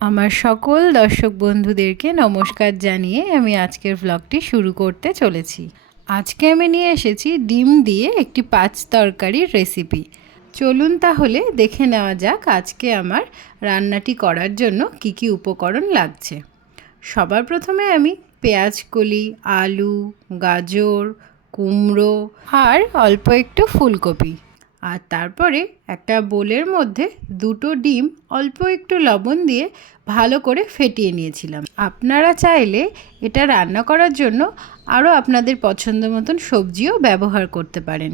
আমার সকল দর্শক বন্ধুদেরকে নমস্কার জানিয়ে আমি আজকের ব্লগটি শুরু করতে চলেছি। আজকে আমি নিয়ে এসেছি ডিম দিয়ে একটি পাঁচ তরকারির রেসিপি। চলুন তাহলে দেখে নেওয়া যাক আজকে আমার রান্নাটি করার জন্য কি কি উপকরণ লাগছে। সবার প্রথমে আমি পেঁয়াজ কলি, আলু, গাজর, কুমড়ো আর অল্প একটু ফুলকপি আর তারপরে একটা বোলের মধ্যে দুটো ডিম অল্প একটু লবণ দিয়ে ভালো করে ফেটিয়ে নিয়েছিলাম। আপনারা চাইলে এটা রান্না করার জন্য আরও আপনাদের পছন্দ মতন সবজিও ব্যবহার করতে পারেন।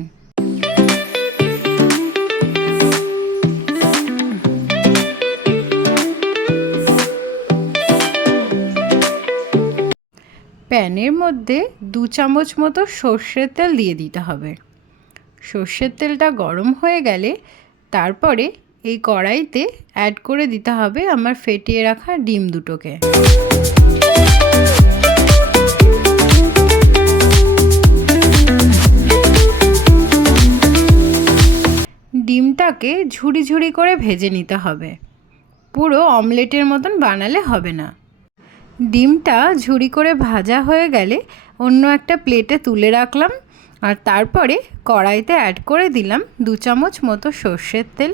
প্যানের মধ্যে 2 চামচ মতো সর্ষের তেল দিয়ে দিতে হবে। সর্ষের তেলটা গরম হয়ে গেলে তারপরে এই কড়াইতে অ্যাড করে দিতে হবে আমার ফেটিয়ে রাখা ডিম দুটোকে। ডিমটাকে ঝুড়ি ঝুড়ি করে ভেজে নিতে হবে, পুরো অমলেটের মতন বানালে হবে না। ডিমটা ঝুড়ি করে ভাজা হয়ে গেলে অন্য একটা প্লেটে তুলে রাখলাম আর তারপরে কড়াইতে অ্যাড করে দিলাম 2 চামচ মতো সর্ষের তেল,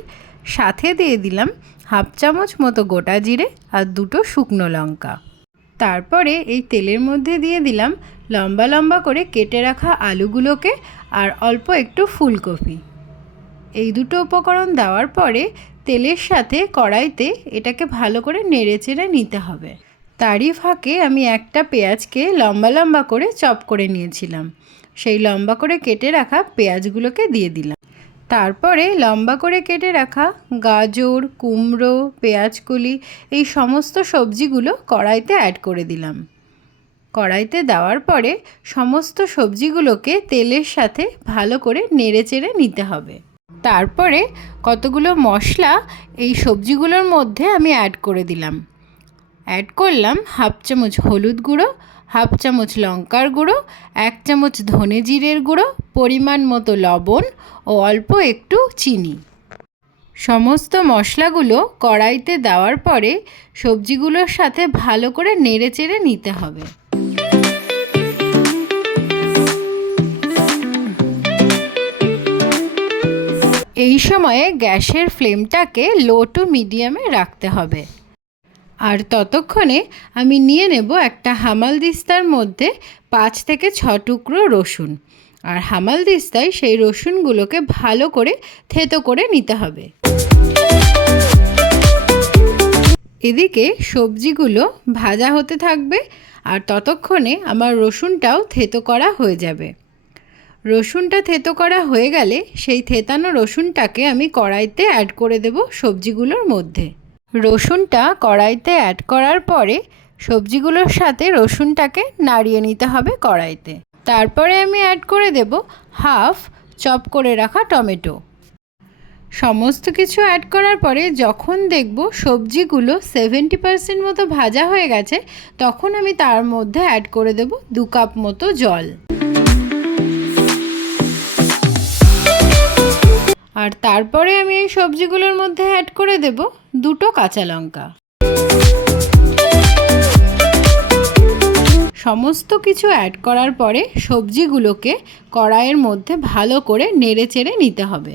সাথে দিয়ে দিলাম হাফ চামচ মতো গোটা জিরে আর 2টো শুকনো লঙ্কা। তারপরে এই তেলের মধ্যে দিয়ে দিলাম লম্বা লম্বা করে কেটে রাখা আলুগুলোকে আর অল্প একটু ফুলকপি। এই দুটো উপকরণ দেওয়ার পরে তেলের সাথে কড়াইতে এটাকে ভালো করে নেড়েচেড়ে নিতে হবে। তারই ফাঁকে আমি একটা পেঁয়াজকে লম্বা লম্বা করে চপ করে নিয়েছিলাম, সেই লম্বা করে কেটে রাখা পেঁয়াজগুলোকে দিয়ে দিলাম। তারপরে লম্বা করে কেটে রাখা গাজর, কুমড়ো, পেঁয়াজকলি এই সমস্ত সবজিগুলো কড়াইতে অ্যাড করে দিলাম। কড়াইতে দেওয়ার পরে সমস্ত সবজিগুলোকে তেলের সাথে ভালো করে নেড়েচেড়ে নিতে হবে। তারপরে কতগুলো মশলা এই সবজিগুলোর মধ্যে আমি অ্যাড করে দিলাম। অ্যাড করলাম হাফ চামচ হলুদ গুঁড়ো, হাফ চামচ লঙ্কার গুঁড়ো, 1 চামচ ধনে জিরের গুঁড়ো, পরিমাণ মতো লবণ ও অল্প একটু চিনি। সমস্ত মশলাগুলো কড়াইতে দেওয়ার পরে সবজিগুলোর সাথে ভালো করে নেড়েচেড়ে নিতে হবে। এই সময়ে গ্যাসের ফ্লেমটাকে লো টু মিডিয়ামে রাখতে হবে। আর ততক্ষণে আমি নিয়ে নেব একটা হামালদিস্তার মধ্যে 5 থেকে 6 টুকরো রসুন, আর হামালদিস্তায় সেই রসুনগুলোকে ভালো করে থেতো করে নিতে হবে। এদিকে সবজিগুলো ভাজা হতে থাকবে আর ততক্ষণে আমার রসুনটাও থেতো করা হয়ে যাবে। রসুনটা থেতো করা হয়ে গেলে সেই থেতানো রসুনটাকে আমি কড়াইতে অ্যাড করে দেব সবজিগুলোর মধ্যে। রসুনটা কড়াইতে অ্যাড করার পরে সবজিগুলোর সাথে রসুনটাকে নাড়িয়ে নিতে হবে কড়াইতে। তারপরে আমি অ্যাড করে দেব হাফ চপ করে রাখা টমেটো। সমস্ত কিছু অ্যাড করার পরে যখন দেখব সবজিগুলো 70% মতো ভাজা হয়ে গেছে, তখন আমি তার মধ্যে অ্যাড করে দেব 2 কাপ মতো জল। আর তারপরে আমি এই সবজিগুলোর মধ্যে অ্যাড করে দেব 2টো কাঁচা লঙ্কা। সমস্ত কিছু অ্যাড করার পরে সবজিগুলোকে কড়াইয়ের মধ্যে ভালো করে নেড়েচেড়ে নিতে হবে।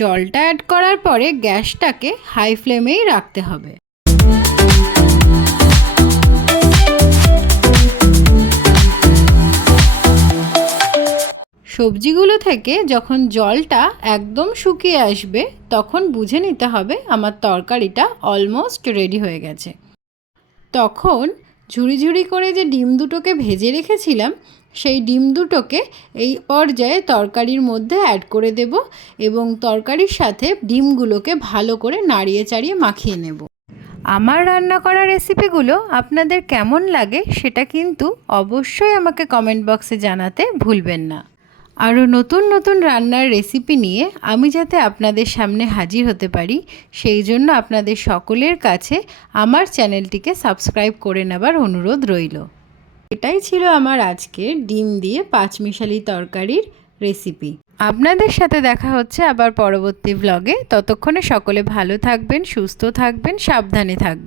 জলটা অ্যাড করার পরে গ্যাসটাকে হাই ফ্লেমেই রাখতে হবে। সবজিগুলো থেকে যখন জলটা একদম শুকিয়ে আসবে তখন বুঝে নিতে হবে আমার তরকারিটা অলমোস্ট রেডি হয়ে গেছে। তখন ঝুড়ি ঝুড়ি করে যে ডিম দুটোকে ভেজে রেখেছিলাম সেই ডিম দুটোকে এই পর্যায়ে তরকারির মধ্যে অ্যাড করে দেব এবং তরকারির সাথে ডিমগুলোকে ভালো করে নাড়িয়ে চাড়িয়ে মাখিয়ে নেব। আমার রান্না করা রেসিপিগুলো আপনাদের কেমন লাগে সেটা কিন্তু অবশ্যই আমাকে কমেন্ট বক্সে জানাতে ভুলবেন না। আরও নতুন নতুন রান্নার রেসিপি নিয়ে আমি যাতে আপনাদের সামনে হাজির হতে পারি সেই জন্য আপনাদের সকলের কাছে আমার চ্যানেলটিকে সাবস্ক্রাইব করে নেবার অনুরোধ রইল। এটাই ছিল আমার আজকে ডিম দিয়ে পাঁচমিশালি তরকারির রেসিপি। আপনাদের সাথে দেখা হচ্ছে আবার পরবর্তী ব্লগে। ততক্ষণে সকলে ভালো থাকবেন, সুস্থ থাকবেন, সাবধানে থাকবেন।